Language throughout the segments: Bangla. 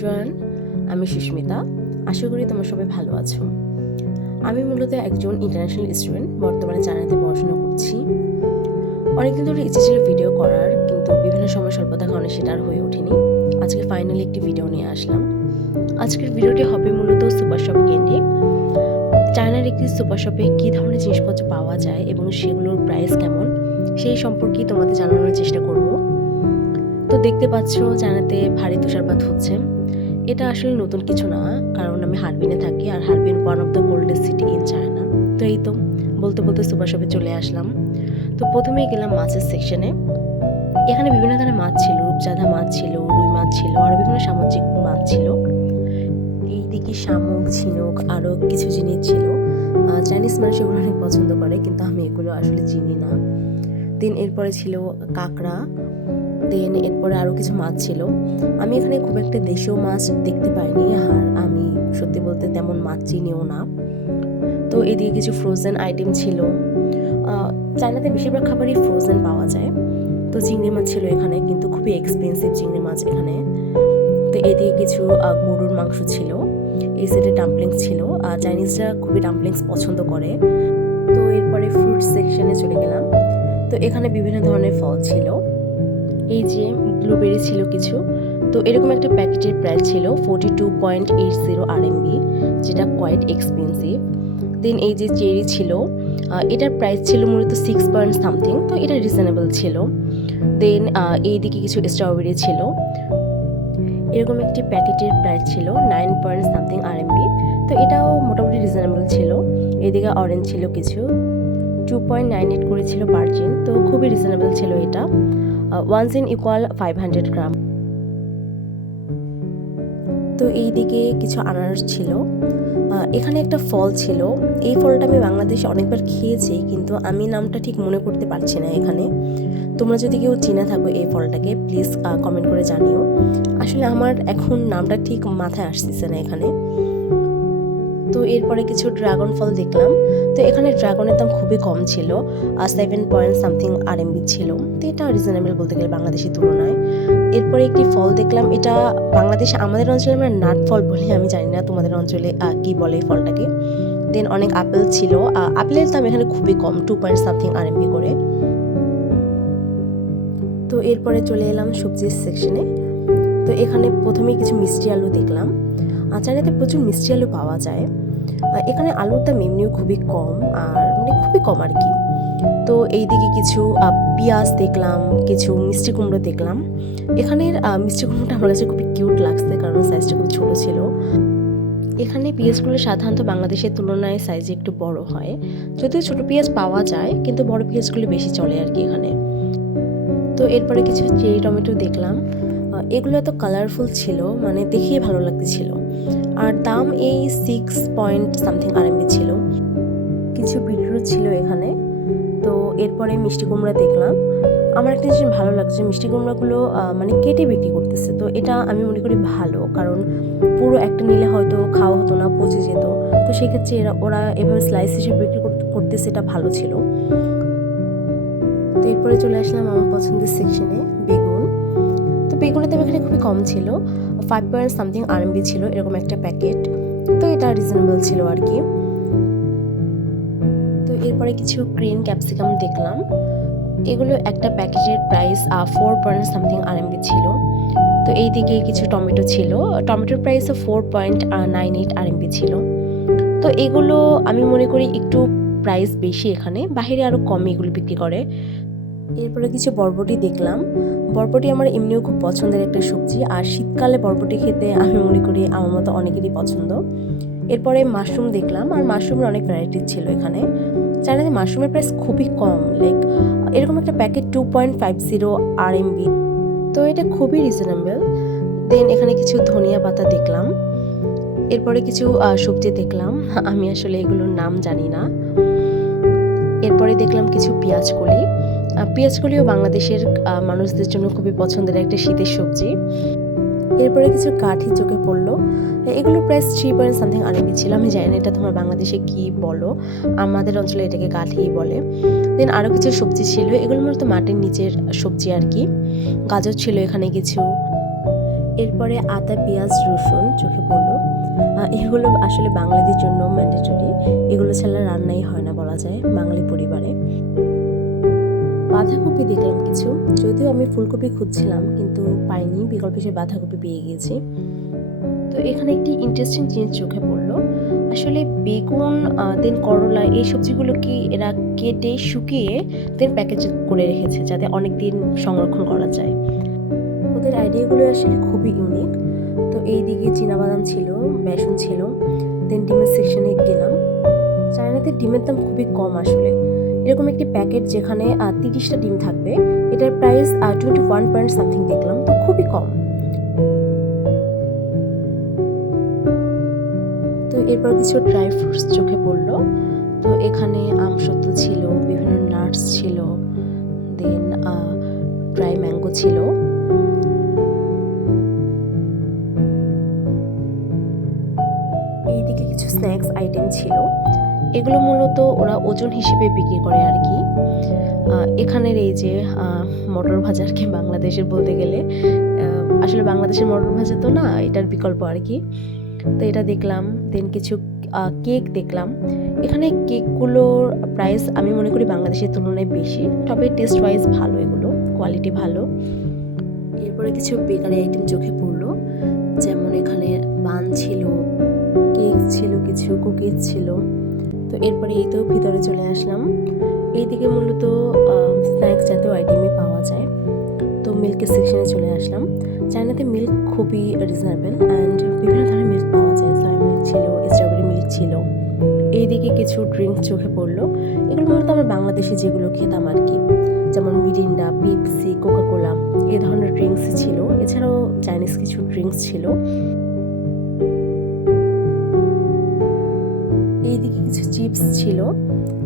এভরিওয়ান, আমি সুস্মিতা। আশা করি তোমরা সবাই ভালো আছো। আমি মূলত একজন ইন্টারন্যাশনাল স্টুডেন্ট, বর্তমানে চায়নাতে পড়াশোনা করছি। অনেকদিন ধরে ইচ্ছে ছিল ভিডিও করার, কিন্তু বিভিন্ন সময় স্বল্পতার কারণে সেটা আর হয়ে ওঠেনি। আজকে ফাইনালি একটি ভিডিও নিয়ে আসলাম। আজকের ভিডিওটি হবে মূলত সুপার শপ কেন্দ্রিক। চায়নার একটি সুপার শপে কী ধরনের জিনিসপত্র পাওয়া যায় এবং সেগুলোর প্রাইস কেমন, সেই সম্পর্কে তোমাদের জানানোর চেষ্টা করব। তো দেখতে পাচ্ছ চায়নাতে ভারী তুষারপাত হচ্ছে। এটা আসলে নতুন কিছু না, কারণ আমি হারবিনে থাকি, আর Harbin one of the coldest city in China. তো এই তো বলতে বলতে সুপার শপে চলে আসলাম। তো প্রথমেই গেলাম মাছের সেকশনে। এখানে বিভিন্ন ধরনের মাছ ছিল, রূপচাঁদা মাছ ছিল, রুই মাছ ছিল, আরও বিভিন্ন সামুদ্রিক মাছ ছিল। এইদিকে শামুক, ঝিনুক, আরও কিছু জিনিস ছিল। চাইনিজ মানুষ এগুলো অনেক পছন্দ করে, কিন্তু আমি এগুলো আসলে চিনি না। দেন এরপরে ছিল কাঁকড়া। দেন এরপরে আরও কিছু মাছ ছিল। আমি এখানে খুব একটা দেশীয় মাছ দেখতে পাইনি, আর আমি সত্যি বলতে তেমন মাছ চিনিও না। তো এদিকে কিছু ফ্রোজেন আইটেম ছিল। চায়নাতে বেশিরভাগ খাবারই ফ্রোজেন পাওয়া যায়। তো চিংড়ি মাছ ছিল এখানে, কিন্তু খুবই এক্সপেন্সিভ চিংড়ি মাছ এখানে। তো এদিকে কিছু গরুর মাংস ছিল। এই সাইডে ডাম্পলিংস ছিল। চাইনিজরা খুবই ডাম্পলিংস পছন্দ করে। তো এরপরে ফ্রুট সেকশনে চলে গেলাম। তো এখানে বিভিন্ন ধরনের ফল ছিল। এই যে ব্লুবেরি ছিল কিছু। তো এরকম একটা প্যাকেটের প্রাইস ছিল 42.80 RMB, যেটা কোয়াইট এক্সপেন্সিভ। দেন এই যে চেরি ছিল, এটার প্রাইস ছিল মূলত 6 পয়েন্ট সামথিং, তো এটা রিজনেবল ছিল। দেন এইদিকে কিছু স্ট্রবেরি ছিল। এরকম একটি প্যাকেটের প্রাইস ছিল 9 পয়েন্ট সামথিং RMB, তো এটাও মোটামুটি রিজনেবল ছিল। এইদিকে অরেঞ্জ ছিল কিছু, 2.98 করেছিল পার্চেন, তো খুবই রিজনেবল ছিল এটা। 1 জিন ইকুয়াল 500 গ্রাম। তো এই দিকে কিছু আনারস ছিল। এখানে একটা ফল ছিল। এই ফলটা আমি বাংলাদেশে অনেকবার খেয়েছি, কিন্তু আমি নামটা ঠিক মনে করতে পারছি না এখানে। তোমরা যদি কেউ চিনে থাকো এই ফলটাকে, প্লিজ কমেন্ট করে জানিও। আসলে আমার এখন নামটা ঠিক মাথায় আসতেছে না এখানে। তো এরপরে কিছু ড্রাগন ফল দেখলাম। তো এখানে ড্রাগনের দাম খুবই কম ছিল, 7 পয়েন্ট সামথিং RMB ছিল। তো এটা রিজনেবল বলতে গেলে বাংলাদেশের তুলনায়। এরপরে একটি ফল দেখলাম, এটা বাংলাদেশে আমাদের অঞ্চলে আমরা নাট ফল বলি, আমি জানি না তোমাদের অঞ্চলে কি বলে এই ফলটাকে। দেন অনেক আপেল ছিল। আপেলের দাম এখানে খুবই কম, 2 পয়েন্ট সামথিং RMB করে। তো এরপরে চলে এলাম সবজির সেকশনে। তো এখানে প্রথমেই কিছু মিষ্টি আলু দেখলাম। চায়নাতে প্রচুর মিষ্টি আলু পাওয়া যায়। এখানে আলুর দাম এমনিও খুবই কম, আর মানে খুবই কম আর কি। তো এইদিকে কিছু পেঁয়াজ দেখলাম, কিছু মিষ্টি কুমড়ো দেখলাম। এখানের মিষ্টি কুমড়োটা আমার কাছে খুবই কিউট লাগছে, কারণ সাইজটা খুব ছোটো ছিল। এখানে পেঁয়াজগুলো সাধারণত বাংলাদেশের তুলনায় সাইজে একটু বড় হয়, যদিও ছোটো পেঁয়াজ পাওয়া যায়, কিন্তু বড় পেঁয়াজগুলো বেশি চলে আর কি এখানে। তো এরপরে কিছু চেরি টমেটো দেখলাম। এগুলো এত কালারফুল ছিল, মানে দেখেই ভালো লাগতেছিল। আর দাম এই 6 পয়েন্ট সামথিং RMB ছিল। কিছু বিটরুট ছিল এখানে। তো এরপরে মিষ্টি কুমড়া দেখলাম। আমার একটা জিনিস ভালো লাগছে, মিষ্টি কুমড়াগুলো মানে কেটে বিক্রি করতেছে। তো এটা আমি মনে করি ভালো, কারণ পুরো একটা নিলে হয়তো খাওয়া হতো না, পচে যেত। তো সেক্ষেত্রে ওরা এভাবে স্লাইস হিসেবে বিক্রি করতেছে, এটা ভালো ছিল। তো এরপরে চলে আসলাম আমার পছন্দের সেকশনে, বেগুন। তো বেগুনের দাম এখানে খুবই কম ছিল, 5 পয়েন্ট সামথিং RMB ছিল এরকম একটা প্যাকেট। তো এটা রিজনেবল ছিল আর কি। তো এরপরে কিছু গ্রিন ক্যাপসিকাম দেখলাম। এগুলো একটা প্যাকেটের প্রাইস 4 পয়েন্ট সামথিং RMB ছিল। তো এই দিকে কিছু টমেটো ছিল, টমেটোর প্রাইসও 4.98 RMB ছিল। তো এগুলো আমি মনে করি একটু প্রাইস বেশি, এখানে বাইরে আরও কমে এগুলো বিক্রি করে। এরপরে কিছু বরবটি দেখলাম। বরবটি আমার এমনিও খুব পছন্দের একটা সবজি, আর শীতকালে বরবটি খেতে আমি মনে করি আমার মতো অনেকেরই পছন্দ। এরপরে মাশরুম দেখলাম, আর মাশরুমের অনেক ভ্যারাইটিস ছিল এখানে। চায়নাতে মাশরুমের প্রাইস খুবই কম, লাইক এরকম একটা প্যাকেট 2.50 RMB, তো এটা খুবই রিজনেবল। দেন এখানে কিছু ধনিয়া পাতা দেখলাম। এরপরে কিছু সবজি দেখলাম, আমি আসলে এগুলোর নাম জানি না। এরপরে দেখলাম কিছু পেঁয়াজকলি। পেঁয়াজকলিও বাংলাদেশের মানুষদের জন্য খুবই পছন্দের একটা শীতের সবজি। এরপরে কিছু কাঠি চোখে পড়লো। এগুলোর প্রাইস 3 পয়েন্ট সামথিং RMB ছিল। আমি জানি না এটা তোমার বাংলাদেশে কি বলো, আমাদের অঞ্চলে এটাকে কাঠি বলে। দেন আরও কিছু সবজি ছিল, এগুলো মূলত মাটির নিচের সবজি আর কি। গাজর ছিল এখানে কিছু। এরপরে আদা, পেঁয়াজ, রসুন চোখে পড়লো। এগুলো আসলে বাঙালিদের জন্য ম্যান্ডেটরি, এগুলো ছাড়া রান্নাই হয় না বলা যায় বাঙালি পরিবারে। বাঁধাকপি দেখলাম কিছু, যদিও আমি ফুলকপি খুঁজছিলাম কিন্তু পাইনি, বিকল্প হিসেবে বাঁধাকপি পেয়ে গিয়েছি। তো এখানে একটি ইন্টারেস্টিং জিনিস চোখে পড়লো, আসলে বেগুন দেন করলা এই সবজিগুলো কি এরা কেটে শুকিয়ে দেন প্যাকেজ করে রেখেছে যাতে অনেক দিন সংরক্ষণ করা যায়। ওদের আইডিয়াগুলো আসলে খুবই ইউনিক। তো এইদিকে চীনাবাদাম ছিল, বেসন ছিল, দেন ডিমের সেকশনে গেলাম। চায়নাতে ডিমের দাম খুবই কম আসলে। এরকম একটি প্যাকেট যেখানে 30টা ডিম থাকবে, এটার প্রাইস 21 পয়েন্ট সামথিং দেখলাম, তো খুবই কম। তো এরপর কিছু ড্রাই ফ্রুটস চোখে পড়লো। তো এখানে আমসত্ত্ব ছিল, বিভিন্ন নাটস ছিল, দেন ড্রাই ম্যাঙ্গো ছিল। এইদিকে কিছু স্ন্যাক্স আইটেম ছিল, এগুলো মূলত ওরা ওজন হিসেবে বিক্রি করে আর কি। এখানের এই যে মটর ভাজা আর কি, বাংলাদেশের বলতে গেলে আসলে বাংলাদেশের মটর ভাজা তো না, এটার বিকল্প আর কি। তো এটা দেখলাম, দেন কিছু কেক দেখলাম। এখানে কেকগুলোর প্রাইস আমি মনে করি বাংলাদেশের তুলনায় বেশি, তবে টেস্ট ওয়াইজ ভালো, এগুলো কোয়ালিটি ভালো। এরপরে কিছু বেকারি আইটেম চোখে পড়লো, যেমন এখানে বান ছিল, কেক ছিল, কিছু কুকিজ ছিল। তো এরপরে এই তো ভিতরে চলে আসলাম। এইদিকে মূলত স্ন্যাক্স জাতীয় আইটেমই পাওয়া যায়। তো মিল্কের সেকশনে চলে আসলাম। চায়নাতে মিল্ক খুবই রিজনেবল অ্যান্ড বিভিন্ন ধরনের মিল্ক পাওয়া যায়, সয়া মিল্ক ছিল, স্ট্রবেরি মিল্ক ছিল। এইদিকে কিছু ড্রিঙ্কস চোখে পড়লো, এগুলো মূলত আমরা বাংলাদেশে যেগুলো খেতাম আর কি, যেমন মিরিন্ডা, পেপসি, কোকাকোলা এই ধরনের ড্রিঙ্কস ছিল। এছাড়াও চাইনিজ কিছু ড্রিঙ্কস ছিল। এইদিকে কিছু চিপস ছিল,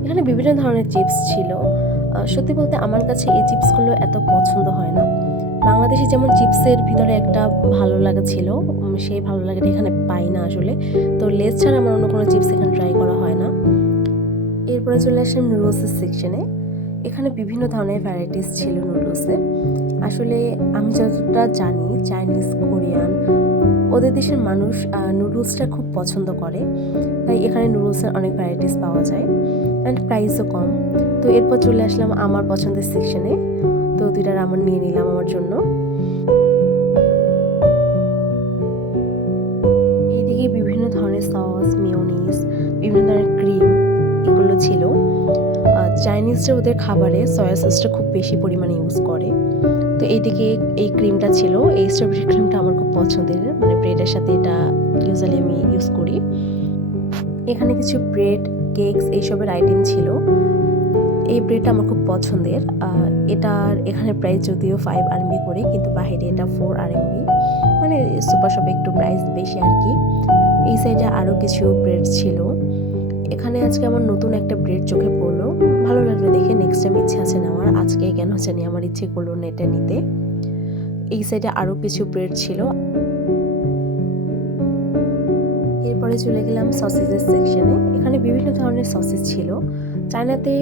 এখানে বিভিন্ন ধরনের চিপস ছিল। সত্যি বলতে আমার কাছে এই চিপসগুলো এত পছন্দ হয় না। বাংলাদেশে যেমন চিপসের ভিতরে একটা ভালো লাগা ছিল, সেই ভালো লাগাটা এখানে পাই না আসলে। তো লেস ছাড়া আমার অন্য কোনো চিপস এখানে ট্রাই করা হয় না। এরপরে চলে আসলাম নুডলসের সেকশনে। এখানে বিভিন্ন ধরনের ভ্যারাইটিস ছিল নুডলসের। আসলে আমি যতটা জানি চাইনিজ, কোরিয়ান ওদের দেশের মানুষ নুডলসটা খুব পছন্দ করে, তাই এখানে নুডলসের অনেক ভ্যারাইটিস পাওয়া যায় অ্যান্ড প্রাইসও কম। তো এরপর চলে আসলাম আমার পছন্দের সেকশনে। তো 2টা রামেন নিয়ে নিলাম আমার জন্য। এইদিকে বিভিন্ন ধরনের সস, মেয়োনিজ, বিভিন্ন ধরনের ক্রিম এগুলো ছিল। চাইনিজরা ওদের খাবারে সয়া সসটা খুব বেশি পরিমাণে ইউজ করে। তো এইদিকে এই ক্রিমটা ছিল, এই স্ট্রবেরি ক্রিমটা আমার খুব পছন্দের, মানে ব্রেডের সাথে এটা ইউজুয়ালি আমি ইউজ করি। এখানে কিছু ব্রেড, কেকস এইসবের আইটেম ছিল। এই ব্রেডটা আমার খুব পছন্দের। এটার এখানে প্রাইস যদিও 5 RMB করে, কিন্তু বাইরে এটা 4 RMB, মানে সুপার শপে একটু প্রাইস বেশি আর কি। এই সাইডে আরও কিছু ব্রেড ছিল। এখানে আজকে আমার নতুন একটা ব্রেড চোখে পড়লো, ভালো লাগলো দেখে। নেক্সট টাইম ইচ্ছে আছে নেওয়ার, আজকে কেন জানি আমার ইচ্ছে করলো না এটা নিতে। এই সাইডে আরও কিছু ব্রেড ছিল। এরপরে চলে গেলাম সসেজের সেকশনে। এখানে বিভিন্ন ধরনের সসেজ ছিল। চায়নাতে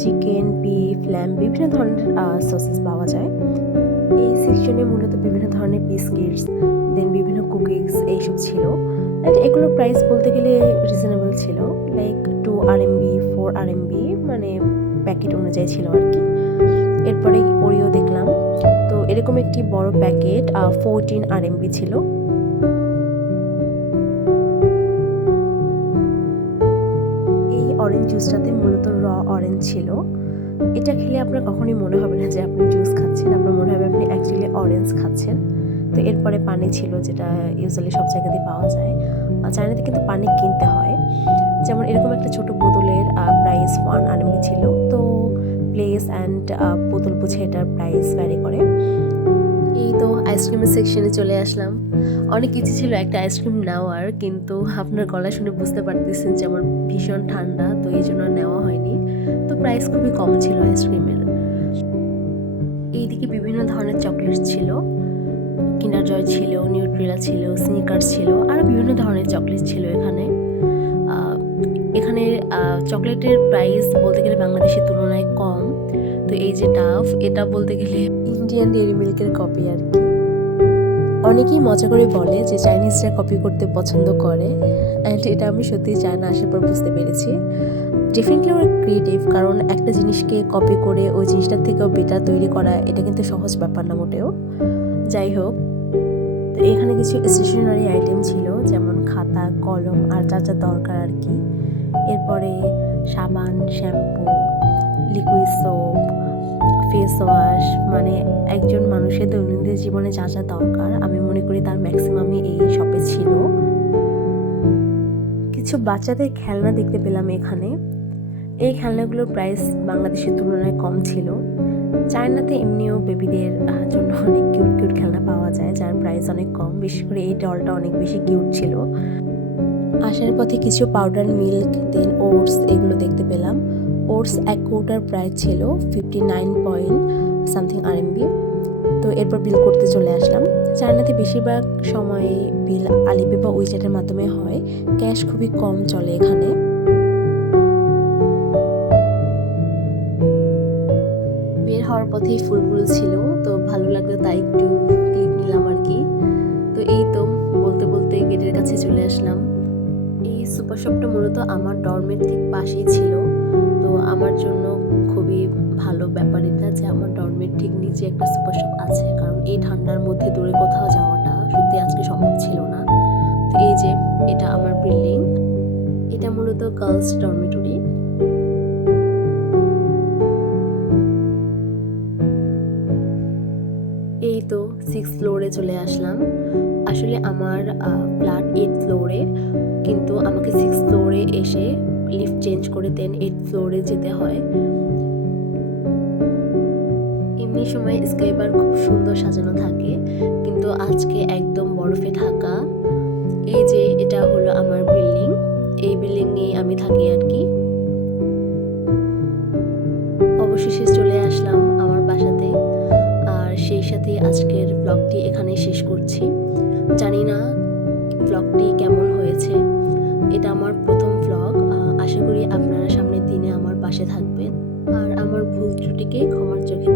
চিকেন, বিফ, ল্যাম্ব বিভিন্ন ধরনের সসেস পাওয়া যায়। এই সেকশনে মূলত বিভিন্ন ধরনের বিস্কিটস, দেন বিভিন্ন কুকিজ এইসব ছিল। অ্যান্ড এগুলোর প্রাইস বলতে গেলে রিজনেবল ছিল, লাইক 2 RMB, 4 RMB, মানে প্যাকেট অনুযায়ী ছিল আর কি। এরপরে ওরিও দেখলাম, তো এরকম একটি বড় প্যাকেট 14 RMB ছিল। এই অরেঞ্জ জুসটাতে মূলত র অরেঞ্জ ছিল। এটা খেলে আপনার কখনোই মনে হবে না যে আপনি জুস খাচ্ছেন, আপনার মনে হবে আপনি অ্যাকচুয়ালি অরেঞ্জ খাচ্ছেন। তো এরপরে পানি ছিল, যেটা ইউজুয়ালি সব জায়গাতেই পাওয়া যায়। চায়নাতে কিন্তু পানি কিনতে হয়। যেমন এরকম একটা ছোট বোতলের প্রাইস 1 RMB ছিল। তো প্লেস অ্যান্ড বোতল বুঝে এটার প্রাইস ভ্যারি করে। এই তো আইসক্রিমের সেকশনে চলে আসলাম। অনেক কিছু ছিল একটা আইসক্রিম নেওয়ার, কিন্তু আপনার গলা শুনে বুঝতে পারতেছেন যে আমার ভীষণ ঠান্ডা, তো এই জন্য নেওয়া হয়নি। তো প্রাইস খুবই কম ছিল আইসক্রিমের। এইদিকে বিভিন্ন ধরনের চকলেট ছিল, কিন্ডার জয় ছিল, নিউট্রেলা ছিল, স্নিকার্স ছিল, আর বিভিন্ন ধরনের চকলেট ছিল এখানে। এখানে চকলেটের প্রাইস বলতে গেলে বাংলাদেশের তুলনায় কম। তো এই যে ডাভ, এটা বলতে গেলে ইন্ডিয়ান ডেয়ারি মিল্কের কপি আর কি। অনেকেই মজা করে বলে যে চাইনিজরা কপি করতে পছন্দ করে, অ্যান্ড এটা আমি সত্যিই চায়না আসার পর বুঝতে পেরেছি। ডেফিনেটলি ওরা ক্রিয়েটিভ, কারণ একটা জিনিসকে কপি করে ওই জিনিসটার থেকেও বেটার তৈরি করা এটা কিন্তু সহজ ব্যাপার না মোটেও। যাই হোক, তো এখানে কিছু স্টেশনারি আইটেম ছিল, যেমন খাতা, কলম আর যা যা দরকার আর কি। এরপরে সাবান, shampoo, liquid soap, face wash, মানে একজন মানুষের দৈনন্দিন জীবনে যা যা দরকার আমি মনে করি তার ম্যাক্সিমামই এই শপে ছিল। কিছু বাচ্চাদের খেলনা দেখতে পেলাম এখানে। এই খেলনাগুলোর প্রাইস বাংলাদেশের তুলনায় কম ছিল। চায়নাতে এমনিও বেবিদের জন্য অনেক কিউট কিউট খেলনা পাওয়া যায় যার প্রাইস অনেক কম, বিশেষ করে এই ডলটা অনেক বেশি কিউট ছিল। আসার পথে কিছু পাউডার মিল্ক, দেন ওটস এগুলো দেখতে পেলাম। ওটস 1 কৌটার প্রাইস ছিল 59 পয়েন্ট সামথিং RMB। তো এরপর বিল করতে চলে আসলাম। চায়নাতে বেশিরভাগ সময়ে বিল আলিপে বা উইচ্যাটের মাধ্যমে হয়, ক্যাশ খুবই কম চলে এখানে। বের হওয়ার পথেই ফুলগুলো ছিল, তো ভালো লাগলো তাই একটু ক্লিপ নিলাম আর কি। তো এই তো বলতে বলতে গেটের কাছে চলে আসলাম। এই সুপার শপটা মূলত আমার ডর্মের ঠিক পাশেই ছিল, তো আমার জন্য খুবই ভালো ব্যাপার এটা যে আমার ডর্মের ঠিক নিচে একটা সুপার শপ আছে, কারণ এই ঠান্ডার মধ্যে দূরে কোথাও যাওয়াটা সত্যি আজকে সম্ভব ছিল না। তো এই যে এটা আমার বিল্ডিং, এটা মূলত গার্লস ডরমিটরি। এই তো 6 ফ্লোরে চলে আসলাম। আসলে আমার ফ্ল্যাট 8 ফ্লোরে, কিন্তু আমাকে 6 ফ্লোরে এসে লিফট চেঞ্জ করে দেন 8 ফ্লোরে যেতে হয়। এমনি সময় স্কাইবার খুব সুন্দর সাজানো থাকে, কিন্তু আজকে একদম বরফে ঢাকা। এই যে এটা হলো আমার বিল্ডিং, এই বিল্ডিংয়ে আমি থাকি আর কি। অবশেষে চলে আসলাম আমার বাসাতে, আর সেই সাথে আজকের ব্লগটি এখানে শেষ করছি। জানি না ব্লগটি কেমন হয়েছে, এটা আমার প্রথম ব্লগ। আশা করি আপনারা সামনের দিনে আমার পাশে থাকবেন আর আমার ভুল ত্রুটিকে ক্ষমার চোখে